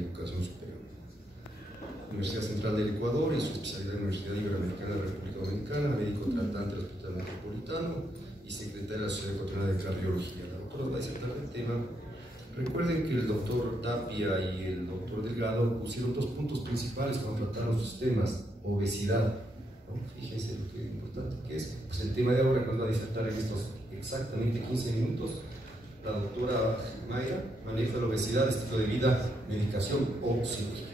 Educación Superior. Universidad Central del Ecuador y su especialidad en Universidad Iberoamericana de la República Dominicana, médico tratante del Hospital Metropolitano y secretaria de la Sociedad Ecuatoriana de Cardiología. La doctora va a dissertar el tema. Recuerden que el doctor Tapia y el doctor Delgado pusieron dos puntos principales cuando trataron sus temas: obesidad, ¿no? Fíjense lo que importante que es. Pues el tema de ahora que nos va a disertar en estos exactamente 15 minutos, la doctora Mayra, manejo de la obesidad, estilo de vida, medicación o cirugía.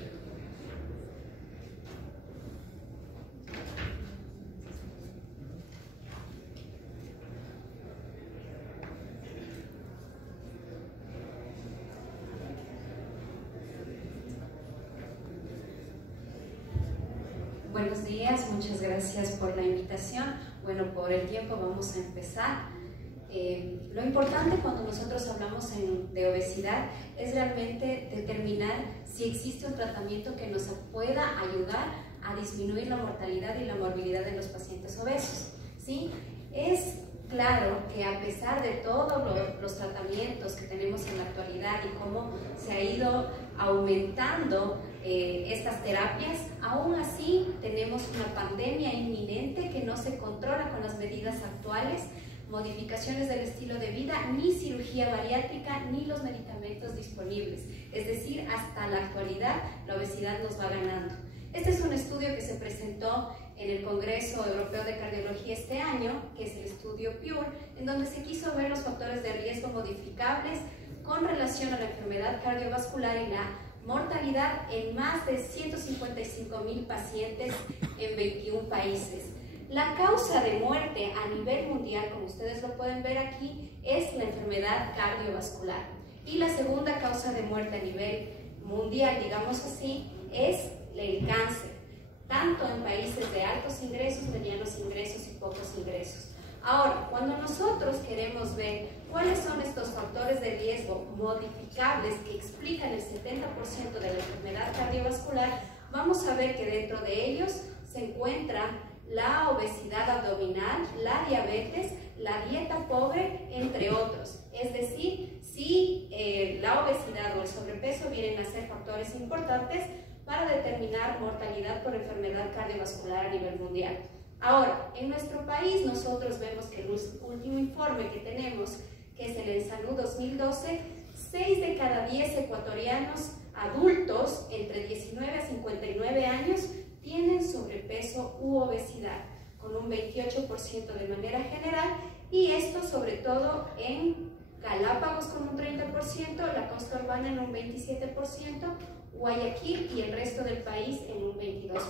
Buenos días, muchas gracias por la invitación. Bueno, por el tiempo vamos a empezar. Lo importante cuando nosotros hablamos de obesidad es realmente determinar si existe un tratamiento que nos pueda ayudar a disminuir la mortalidad y la morbilidad de los pacientes obesos, ¿sí? Es claro que a pesar de todos los tratamientos que tenemos en la actualidad y cómo se ha ido aumentando estas terapias, aún así tenemos una pandemia inminente que no se controla con las medidas actuales, modificaciones del estilo de vida, ni cirugía bariátrica, ni los medicamentos disponibles. Es decir, hasta la actualidad la obesidad nos va ganando. Este es un estudio que se presentó en el Congreso Europeo de Cardiología este año, que es el estudio PURE, en donde se quiso ver los factores de riesgo modificables con relación a la enfermedad cardiovascular y la mortalidad en más de 155,000 pacientes en 21 países. La causa de muerte a nivel mundial, como ustedes lo pueden ver aquí, es la enfermedad cardiovascular. Y la segunda causa de muerte a nivel mundial, digamos así, es el cáncer, tanto en países de altos ingresos, medianos ingresos y pocos ingresos. Ahora, cuando nosotros queremos ver cuáles son estos factores de riesgo modificables que explican el 70% de la enfermedad cardiovascular, vamos a ver que dentro de ellos se encuentra la obesidad abdominal, la diabetes, la dieta pobre, entre otros. Es decir, si la obesidad o el sobrepeso vienen a ser factores importantes para determinar mortalidad por enfermedad cardiovascular a nivel mundial. Ahora, en nuestro país nosotros vemos que el último informe que tenemos, que es el ENSANUD 2012, 6 de cada 10 ecuatorianos adultos entre 19 a 59 años tienen sobrepeso u obesidad, con un 28% de manera general, y esto sobre todo en Galápagos con un 30%, la costa urbana en un 27%, Guayaquil y el resto del país en un 22%.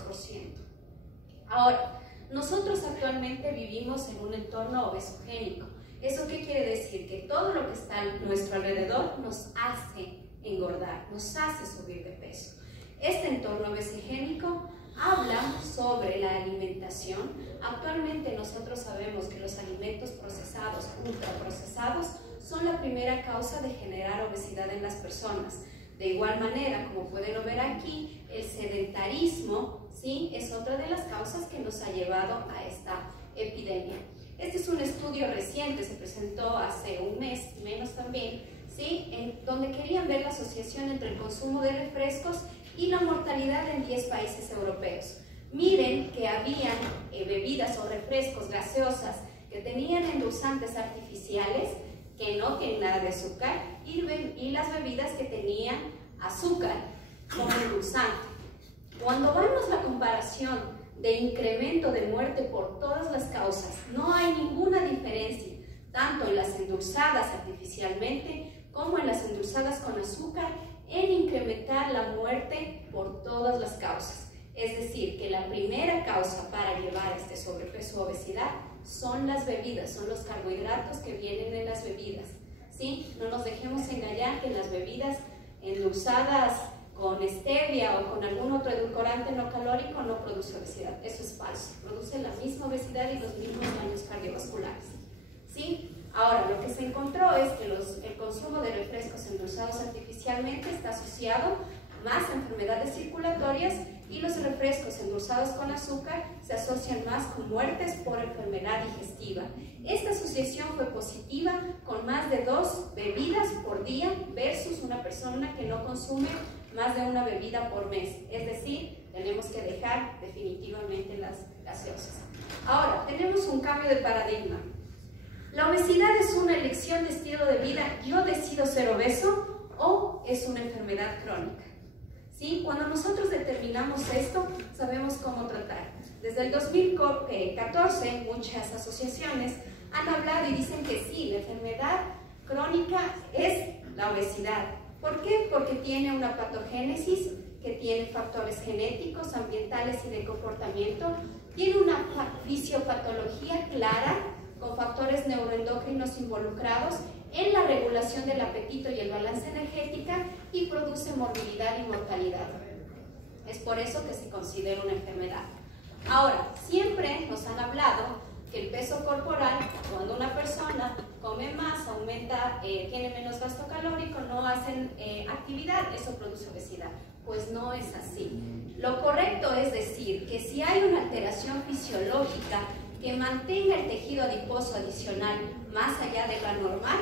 Ahora, nosotros actualmente vivimos en un entorno obesogénico. ¿Eso qué quiere decir? Que todo lo que está a nuestro alrededor nos hace engordar, nos hace subir de peso. Este entorno obesogénico habla sobre la alimentación. Actualmente nosotros sabemos que los alimentos procesados, ultraprocesados, son la primera causa de generar obesidad en las personas. De igual manera, como pueden ver aquí, el sedentarismo, ¿sí?, es otra de las causas que nos ha llevado a esta epidemia. Este es un estudio reciente, se presentó hace un mes, menos también, ¿sí?, en donde querían ver la asociación entre el consumo de refrescos y la mortalidad en 10 países europeos. Miren que habían bebidas o refrescos gaseosas que tenían endulzantes artificiales, que no tienen nada de azúcar, y las bebidas que tenían azúcar como endulzante. Cuando vemos la comparación de incremento de muerte por todas las causas, no hay ninguna diferencia, tanto en las endulzadas artificialmente como en las endulzadas con azúcar, en incrementar la muerte por todas las causas. Es decir, que la primera causa para llevar a este sobrepeso o obesidad son las bebidas, son los carbohidratos que vienen en las bebidas, ¿sí? No nos dejemos engañar que las bebidas endulzadas con stevia o con algún otro edulcorante no calórico no produce obesidad. Eso es falso, produce la misma obesidad y los mismos daños cardiovasculares, ¿sí? Ahora, lo que se encontró es que el consumo de refrescos endulzados artificialmente está asociado más a enfermedades circulatorias, y los refrescos endulzados con azúcar se asocian más con muertes por enfermedad digestiva. Esta asociación fue positiva con más de 2 bebidas por día versus una persona que no consume más de una bebida por mes. Es decir, tenemos que dejar definitivamente las gaseosas. Ahora, tenemos un cambio de paradigma. ¿La obesidad es una elección de estilo de vida? ¿Yo decido ser obeso o es una enfermedad crónica? ¿Sí? Cuando nosotros determinamos esto, sabemos cómo tratar. Desde el 2014, muchas asociaciones han hablado y dicen que sí, la enfermedad crónica es la obesidad. ¿Por qué? Porque tiene una patogénesis que tiene factores genéticos, ambientales y de comportamiento. Tiene una fisiopatología clara con factores neuroendocrinos involucrados en la regulación del apetito y el balance energético y produce morbilidad y mortalidad. Es por eso que se considera una enfermedad. Ahora, siempre nos han hablado que el peso corporal, cuando una persona come más, aumenta, tiene menos gasto calórico, no hacen actividad, eso produce obesidad. Pues no es así. Lo correcto es decir que si hay una alteración fisiológica que mantenga el tejido adiposo adicional más allá de la normal,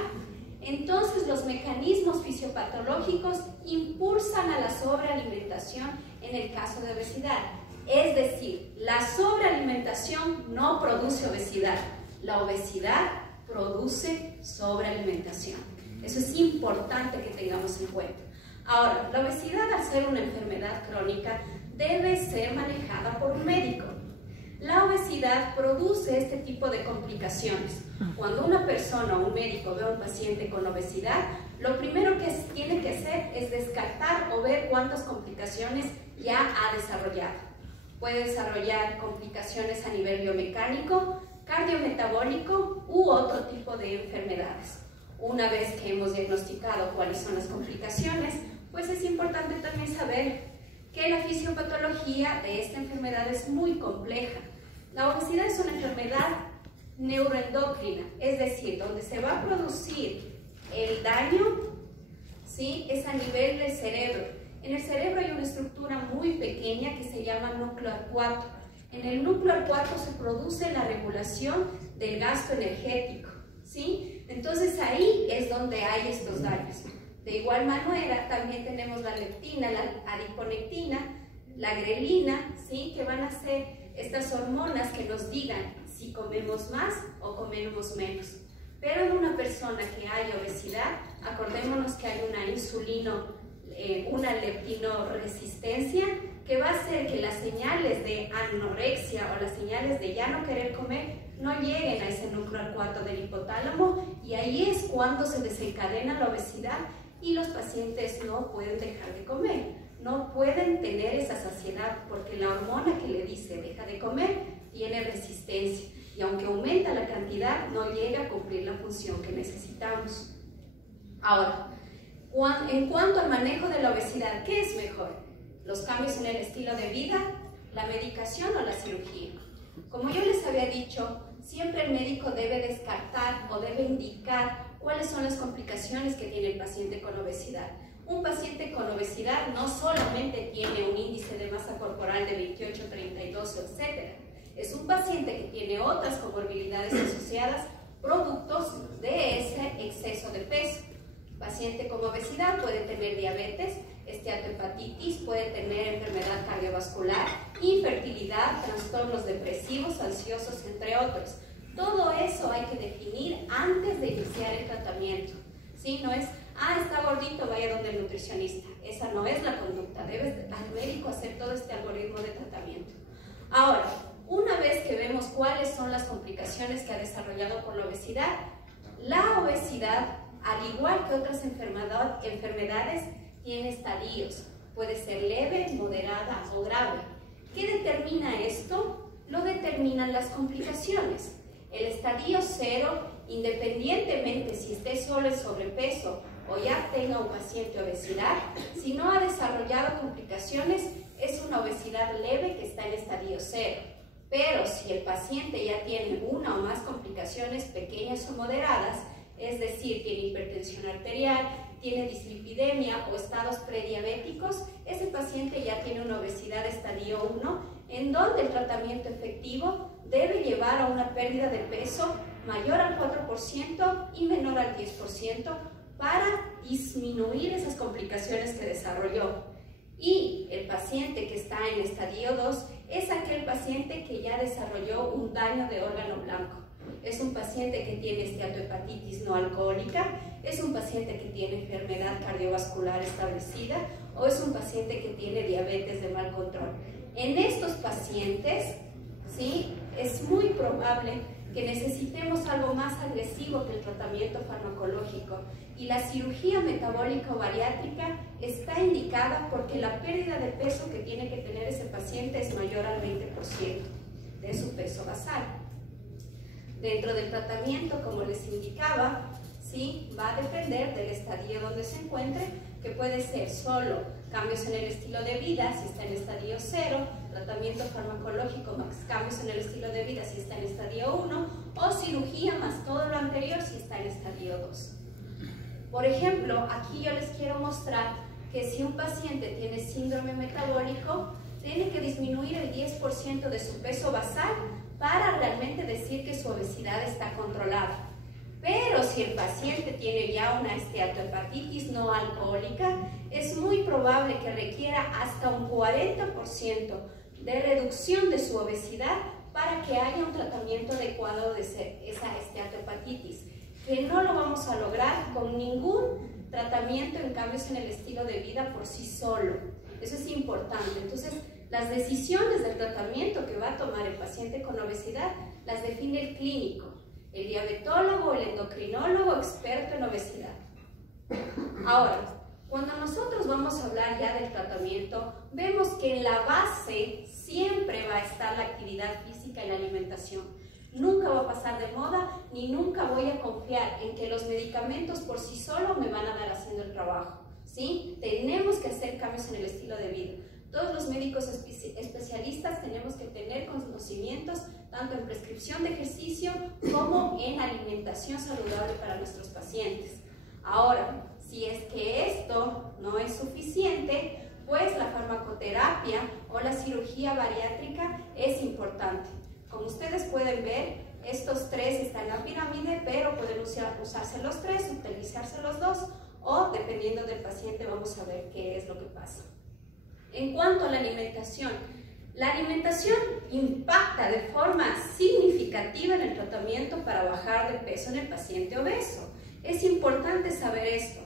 entonces los mecanismos fisiopatológicos impulsan a la sobrealimentación en el caso de obesidad. Es decir, la sobrealimentación no produce obesidad, la obesidad produce sobrealimentación. Eso es importante que tengamos en cuenta. Ahora, la obesidad, al ser una enfermedad crónica, debe ser manejada por un médico. La obesidad produce este tipo de complicaciones. Cuando una persona o un médico ve a un paciente con obesidad, lo primero que tiene que hacer es descartar o ver cuántas complicaciones ya ha desarrollado. Puede desarrollar complicaciones a nivel biomecánico, cardiometabólico u otro tipo de enfermedades. Una vez que hemos diagnosticado cuáles son las complicaciones, pues es importante también saber que la fisiopatología de esta enfermedad es muy compleja. La obesidad es una enfermedad neuroendocrina, es decir, donde se va a producir el daño, ¿sí?, es a nivel del cerebro. En el cerebro hay una estructura muy pequeña que se llama núcleo arcuato. En el núcleo arcuato se produce la regulación del gasto energético, ¿sí? Entonces ahí es donde hay estos daños. De igual manera, también tenemos la leptina, la adiponectina, la grelina, ¿sí?, que van a ser estas hormonas que nos digan si comemos más o comemos menos. Pero en una persona que haya obesidad, acordémonos que hay una leptinoresistencia que va a hacer que las señales de anorexia o las señales de ya no querer comer no lleguen a ese núcleo arcuato del hipotálamo, y ahí es cuando se desencadena la obesidad y los pacientes no pueden dejar de comer, no pueden tener esa saciedad porque la hormona que le dice deja de comer tiene resistencia y aunque aumenta la cantidad no llega a cumplir la función que necesitamos. Ahora, en cuanto al manejo de la obesidad, ¿qué es mejor? ¿Los cambios en el estilo de vida, la medicación o la cirugía? Como yo les había dicho, siempre el médico debe descartar o debe indicar cuáles son las complicaciones que tiene el paciente con obesidad. Un paciente con obesidad no solamente tiene un índice de masa corporal de 28, 32, etc. Es un paciente que tiene otras comorbilidades asociadas, productos de ese exceso de peso. Paciente con obesidad puede tener diabetes, esteatohepatitis, puede tener enfermedad cardiovascular, infertilidad, trastornos depresivos, ansiosos, entre otros. Todo eso hay que definir antes de iniciar el tratamiento. ¿Sí? No es, está gordito, vaya donde el nutricionista. Esa no es la conducta. Debe al médico hacer todo este algoritmo de tratamiento. Ahora, una vez que vemos cuáles son las complicaciones que ha desarrollado por la obesidad, la obesidad, al igual que otras enfermedades, tiene estadios. Puede ser leve, moderada o grave. ¿Qué determina esto? Lo determinan las complicaciones. El estadio 0, independientemente si esté solo en sobrepeso o ya tenga un paciente obesidad, si no ha desarrollado complicaciones, es una obesidad leve que está en estadio 0. Pero si el paciente ya tiene una o más complicaciones pequeñas o moderadas, es decir, tiene hipertensión arterial, tiene dislipidemia o estados prediabéticos, ese paciente ya tiene una obesidad estadio 1, en donde el tratamiento efectivo debe llevar a una pérdida de peso mayor al 4% y menor al 10% para disminuir esas complicaciones que desarrolló. Y el paciente que está en estadio 2 es aquel paciente que ya desarrolló un daño de órgano blanco. Es un paciente que tiene esteatohepatitis no alcohólica, es un paciente que tiene enfermedad cardiovascular establecida o es un paciente que tiene diabetes de mal control. En estos pacientes, ¿sí?, es muy probable que necesitemos algo más agresivo que el tratamiento farmacológico, y la cirugía metabólica o bariátrica está indicada porque la pérdida de peso que tiene que tener ese paciente es mayor al 20% de su peso basal. Dentro del tratamiento, como les indicaba, ¿sí?, va a depender del estadio donde se encuentre, que puede ser solo cambios en el estilo de vida si está en estadio 0, tratamiento farmacológico más cambios en el estilo de vida si está en estadio 1, o cirugía más todo lo anterior si está en estadio 2. Por ejemplo, aquí yo les quiero mostrar que si un paciente tiene síndrome metabólico, tiene que disminuir el 10% de su peso basal para realmente decir que su obesidad está controlada. Pero si el paciente tiene ya una esteatohepatitis no alcohólica, es muy probable que requiera hasta un 40% de reducción de su obesidad para que haya un tratamiento adecuado de esa esteatohepatitis, que no lo vamos a lograr con ningún tratamiento en cambios en el estilo de vida por sí solo. Eso es importante. Entonces, las decisiones del tratamiento que va a tomar el paciente con obesidad las define el clínico, el diabetólogo, el endocrinólogo experto en obesidad. Ahora, cuando nosotros vamos a hablar ya del tratamiento, vemos que en la base siempre va a estar la actividad física y la alimentación. Nunca va a pasar de moda, ni nunca voy a confiar en que los medicamentos por sí solos me van a dar haciendo el trabajo, ¿sí? Tenemos que hacer cambios en el estilo de vida. Todos los médicos especialistas tenemos que tener conocimientos tanto en prescripción de ejercicio como en alimentación saludable para nuestros pacientes. Ahora, si es que esto no es suficiente, pues la farmacoterapia o la cirugía bariátrica es importante. Como ustedes pueden ver, estos tres están en la pirámide, pero pueden usarse los tres, utilizarse los dos, o dependiendo del paciente vamos a ver qué es lo que pasa. En cuanto a la alimentación impacta de forma significativa en el tratamiento para bajar de peso en el paciente obeso. Es importante saber esto.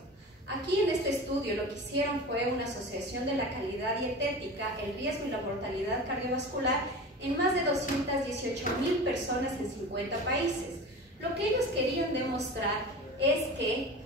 Aquí en este estudio lo que hicieron fue una asociación de la calidad dietética, el riesgo y la mortalidad cardiovascular en más de 218,000 personas en 50 países. Lo que ellos querían demostrar es que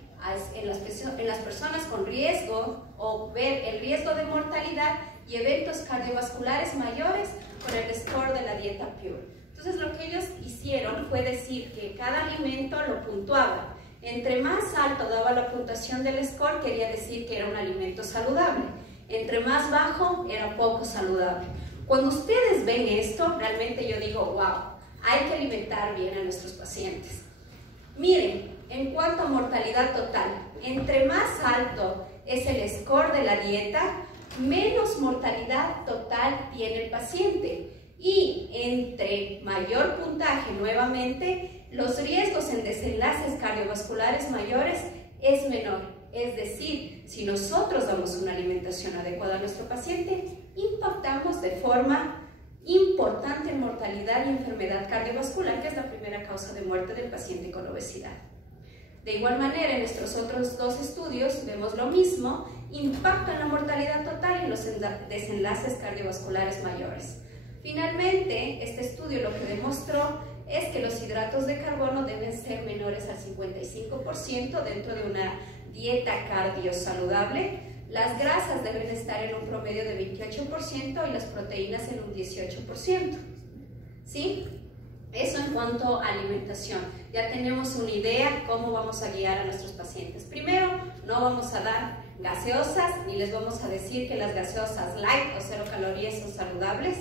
en las personas con riesgo o ver el riesgo de mortalidad y eventos cardiovasculares mayores con el score de la dieta Pure. Entonces lo que ellos hicieron fue decir que cada alimento lo puntuaban. Entre más alto daba la puntuación del score, quería decir que era un alimento saludable. Entre más bajo, era poco saludable. Cuando ustedes ven esto, realmente yo digo, wow, hay que alimentar bien a nuestros pacientes. Miren, en cuanto a mortalidad total, entre más alto es el score de la dieta, menos mortalidad total tiene el paciente. Y entre mayor puntaje, nuevamente, los riesgos en desenlaces cardiovasculares mayores es menor. Es decir, si nosotros damos una alimentación adecuada a nuestro paciente, impactamos de forma importante en mortalidad y enfermedad cardiovascular, que es la primera causa de muerte del paciente con obesidad. De igual manera, en nuestros otros dos estudios vemos lo mismo, impacto en la mortalidad total y en los desenlaces cardiovasculares mayores. Finalmente, este estudio lo que demostró es que los hidratos de carbono deben ser menores al 55% dentro de una dieta cardio-saludable. Las grasas deben estar en un promedio de 28% y las proteínas en un 18%. ¿Sí? Eso en cuanto a alimentación. Ya tenemos una idea cómo vamos a guiar a nuestros pacientes. Primero, no vamos a dar gaseosas, ni les vamos a decir que las gaseosas light o 0 calorías son saludables.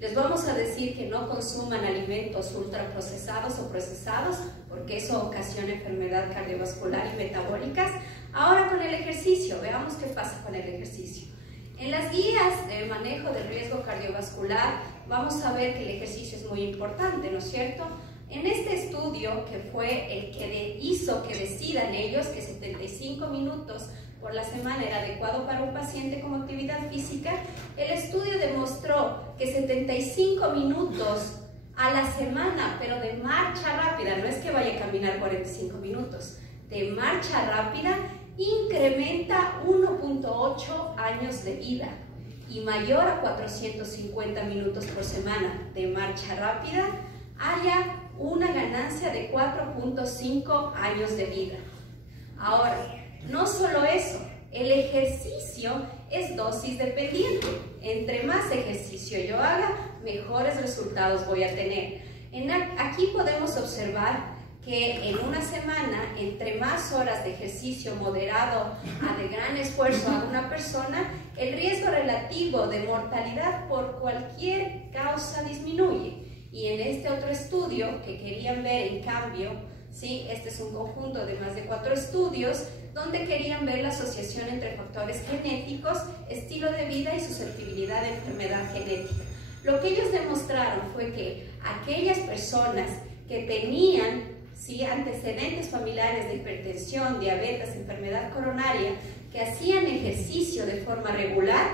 Les vamos a decir que no consuman alimentos ultraprocesados o procesados, porque eso ocasiona enfermedad cardiovascular y metabólicas. Ahora con el ejercicio, veamos qué pasa con el ejercicio. En las guías de manejo del riesgo cardiovascular vamos a ver que el ejercicio es muy importante, ¿no es cierto? En este estudio, que fue el que hizo que decidan ellos que 75 minutos por la semana era adecuado para un paciente con actividad física, el estudio demostró que 75 minutos a la semana, pero de marcha rápida, no es que vaya a caminar 45 minutos, de marcha rápida, incrementa 1.8 años de vida y mayor a 450 minutos por semana de marcha rápida, haya una ganancia de 4.5 años de vida. Ahora, no solo eso, el ejercicio es dosis dependiente. Entre más ejercicio yo haga, mejores resultados voy a tener. Aquí podemos observar que en una semana, entre más horas de ejercicio moderado a de gran esfuerzo a una persona, el riesgo relativo de mortalidad por cualquier causa disminuye. Y en este otro estudio que querían ver, en cambio, ¿sí? Este es un conjunto de más de 4 estudios donde querían ver la asociación entre factores genéticos, estilo de vida y susceptibilidad de enfermedad genética. Lo que ellos demostraron fue que aquellas personas que tenían antecedentes familiares de hipertensión, diabetes, enfermedad coronaria, que hacían ejercicio de forma regular,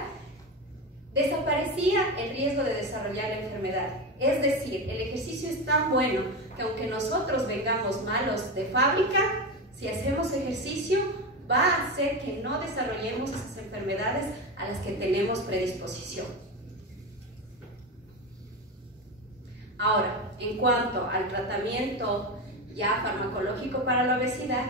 desaparecía el riesgo de desarrollar la enfermedad. Es decir, el ejercicio es tan bueno que aunque nosotros vengamos malos de fábrica, si hacemos ejercicio va a hacer que no desarrollemos esas enfermedades a las que tenemos predisposición. Ahora, en cuanto al tratamiento ya farmacológico para la obesidad,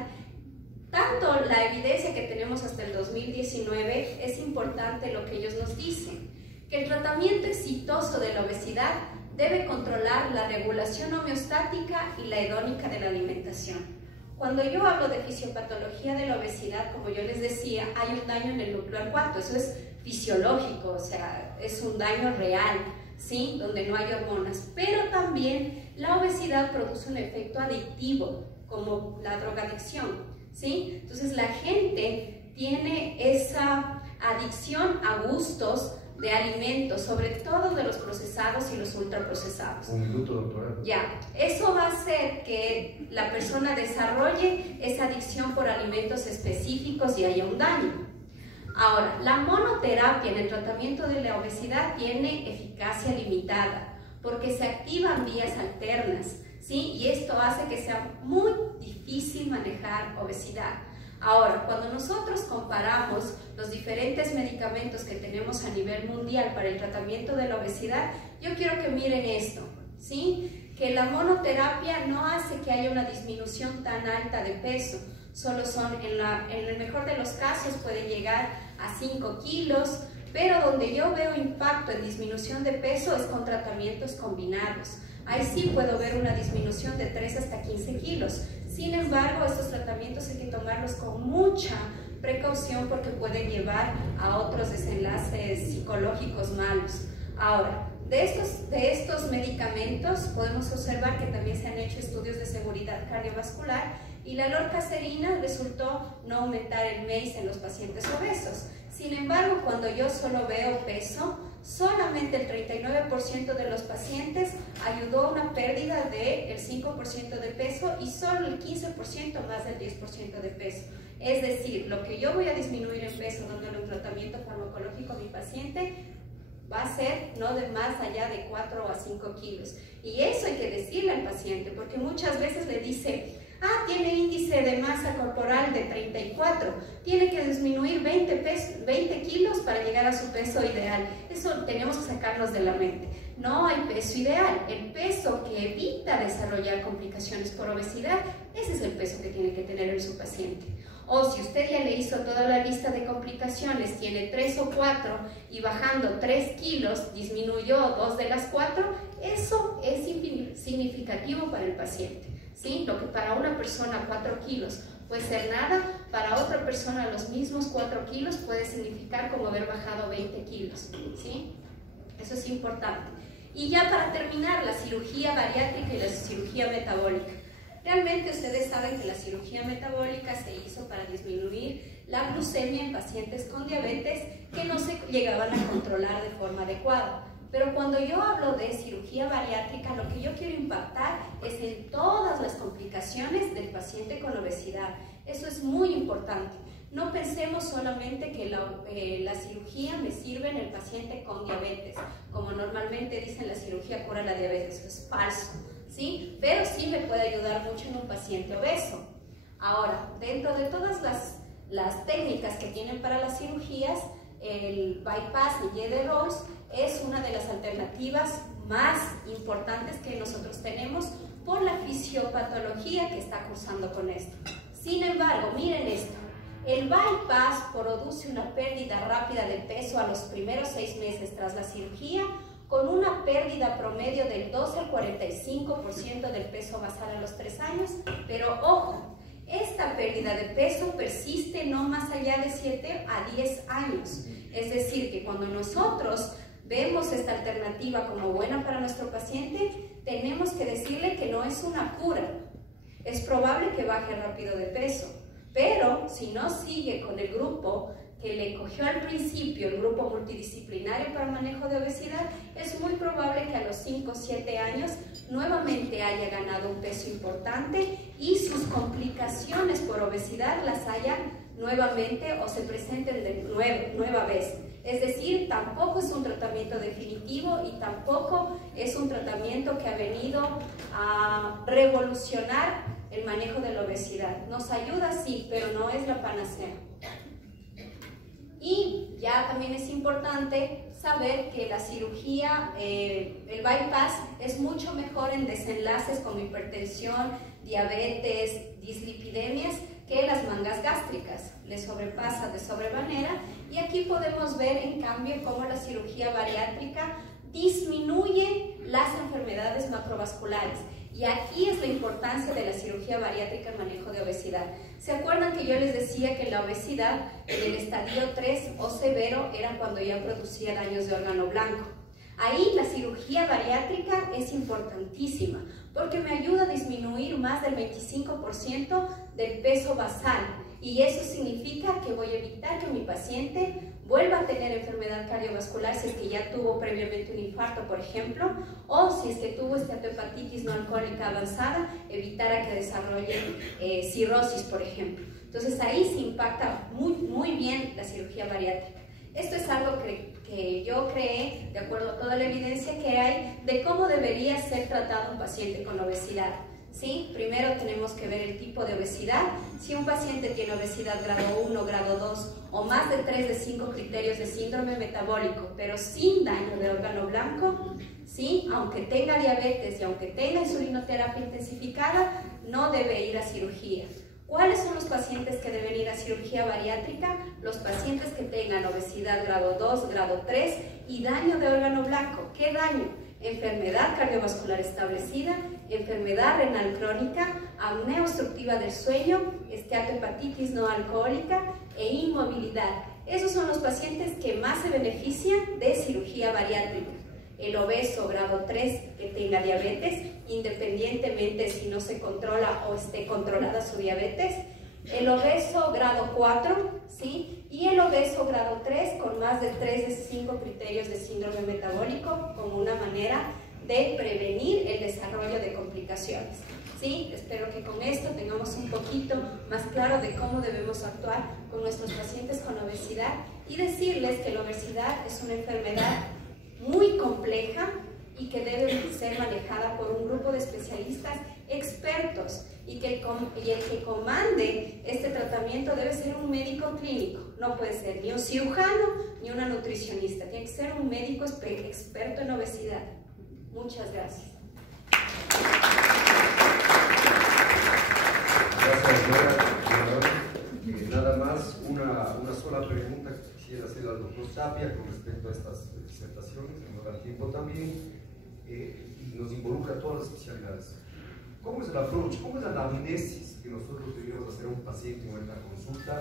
tanto la evidencia que tenemos hasta el 2019 es importante lo que ellos nos dicen, que el tratamiento exitoso de la obesidad debe controlar la regulación homeostática y la hedónica de la alimentación. Cuando yo hablo de fisiopatología de la obesidad, como yo les decía, hay un daño en el núcleo acuático, eso es fisiológico, o sea, es un daño real, ¿sí? Donde no hay hormonas, pero también la obesidad produce un efecto adictivo, como la drogadicción, ¿sí? Entonces la gente tiene esa adicción a gustos de alimentos, sobre todo de los procesados y los ultraprocesados. Un minuto, doctora. Ya, eso va a hacer que la persona desarrolle esa adicción por alimentos específicos y haya un daño. Ahora, la monoterapia en el tratamiento de la obesidad tiene eficacia limitada porque se activan vías alternas, ¿sí? Y esto hace que sea muy difícil manejar obesidad. Ahora, cuando nosotros comparamos los diferentes medicamentos que tenemos a nivel mundial para el tratamiento de la obesidad, yo quiero que miren esto, ¿sí? Que la monoterapia no hace que haya una disminución tan alta de peso, solo son, en el mejor de los casos puede llegar a 5 kilos, pero donde yo veo impacto en disminución de peso es con tratamientos combinados. Ahí sí puedo ver una disminución de 3 hasta 15 kilos. Sin embargo, estos tratamientos hay que tomarlos con mucha precaución porque pueden llevar a otros desenlaces psicológicos malos. Ahora, de estos medicamentos podemos observar que también se han hecho estudios de seguridad cardiovascular y la lorcacerina resultó no aumentar el MACE en los pacientes obesos. Sin embargo, cuando yo solo veo peso, solamente el 39% de los pacientes ayudó a una pérdida del 5% de peso y solo el 15% más del 10% de peso. Es decir, lo que yo voy a disminuir en peso dándole un tratamiento farmacológico a mi paciente va a ser no de más allá de 4 a 5 kilos. Y eso hay que decirle al paciente, porque muchas veces le dice, tiene índice de masa corporal de 34, tiene que disminuir 20 kilos para llegar a su peso ideal. Eso tenemos que sacarnos de la mente. No hay peso ideal. El peso que evita desarrollar complicaciones por obesidad, ese es el peso que tiene que tener en su paciente. O si usted ya le hizo toda la lista de complicaciones, tiene 3 o 4 y bajando 3 kilos disminuyó 2 de las 4, eso es significativo para el paciente, ¿sí? Lo que para una persona 4 kilos puede ser nada, para otra persona los mismos 4 kilos puede significar como haber bajado 20 kilos, ¿sí? Eso es importante. Y ya para terminar, la cirugía bariátrica y la cirugía metabólica. Realmente ustedes saben que la cirugía metabólica se hizo para disminuir la glucemia en pacientes con diabetes que no se llegaban a controlar de forma adecuada. Pero cuando yo hablo de cirugía bariátrica, lo que yo quiero impactar es en todas las complicaciones del paciente con obesidad. Eso es muy importante. No pensemos solamente que la cirugía me sirve en el paciente con diabetes, como normalmente dicen la cirugía cura la diabetes, eso es falso, ¿sí? Pero sí me puede ayudar mucho en un paciente obeso. Ahora, dentro de todas las técnicas que tienen para las cirugías, el bypass de Jede-Rose es una de las alternativas más importantes que nosotros tenemos por la fisiopatología que está cursando con esto. Sin embargo, miren esto, el bypass produce una pérdida rápida de peso a los primeros 6 meses tras la cirugía, con una pérdida promedio del 12 al 45% del peso basal a los 3 años, pero ojo, esta pérdida de peso persiste no más allá de 7 a 10 años. Es decir, que cuando nosotros vemos esta alternativa como buena para nuestro paciente, tenemos que decirle que no es una cura. Es probable que baje rápido de peso, pero si no sigue con el grupo que le cogió al principio, el grupo multidisciplinario para manejo de obesidad, es muy probable que a los 5 o 7 años nuevamente haya ganado un peso importante y sus complicaciones por obesidad las haya nuevamente o se presenten de nueva vez. Es decir, tampoco es un tratamiento definitivo y tampoco es un tratamiento que ha venido a revolucionar el manejo de la obesidad. Nos ayuda, sí, pero no es la panacea. Y ya también es importante saber que la cirugía, el bypass, es mucho mejor en desenlaces como hipertensión, diabetes, dislipidemias, que las mangas gástricas. Le sobrepasa de sobremanera y aquí podemos ver en cambio cómo la cirugía bariátrica disminuye las enfermedades macrovasculares. Y aquí es la importancia de la cirugía bariátrica en manejo de obesidad. ¿Se acuerdan que yo les decía que la obesidad en el estadio 3 o severo era cuando ya producía daños de órgano blanco? Ahí la cirugía bariátrica es importantísima porque me ayuda a disminuir más del 25% del peso basal y eso significa que voy a evitar que mi paciente vuelva a tener enfermedad cardiovascular si es que ya tuvo previamente un infarto, por ejemplo, o si es que tuvo esteatohepatitis no alcohólica avanzada, evitar a que desarrolle cirrosis, por ejemplo. Entonces ahí se impacta muy bien la cirugía bariátrica. Esto es algo que yo creé, de acuerdo a toda la evidencia que hay, de cómo debería ser tratado un paciente con obesidad. ¿Sí? Primero tenemos que ver el tipo de obesidad. Si un paciente tiene obesidad grado 1, grado 2 o más de 3 de 5 criterios de síndrome metabólico, pero sin daño de órgano blanco, ¿sí? Aunque tenga diabetes y aunque tenga insulinoterapia intensificada, no debe ir a cirugía. ¿Cuáles son los pacientes que deben ir a cirugía bariátrica? Los pacientes que tengan obesidad grado 2, grado 3 y daño de órgano blanco. ¿Qué daño? Enfermedad cardiovascular establecida, enfermedad renal crónica, apnea obstructiva del sueño, esteatohepatitis no alcohólica e inmovilidad. Esos son los pacientes que más se benefician de cirugía bariátrica. El obeso grado 3 que tenga diabetes, independientemente si no se controla o esté controlada su diabetes. El obeso grado 4, ¿sí? Y el obeso grado 3 con más de 3 de 5 criterios de síndrome metabólico como una manera de prevenir el desarrollo de complicaciones. ¿Sí? Espero que con esto tengamos un poquito más claro de cómo debemos actuar con nuestros pacientes con obesidad y decirles que la obesidad es una enfermedad muy compleja y que debe ser manejada por un grupo de especialistas expertos y que el que comande este tratamiento debe ser un médico clínico, no puede ser ni un cirujano ni una nutricionista, tiene que ser un médico experto en obesidad. Muchas gracias. Gracias, Nora. Nada más, una sola pregunta que quisiera hacer al doctor Tapia con respecto a estas disertaciones, que nos da tiempo también, y nos involucra a todas las especialidades. ¿Cómo es el approach, cómo es la anamnesis que nosotros debemos hacer a un paciente en nuestra consulta?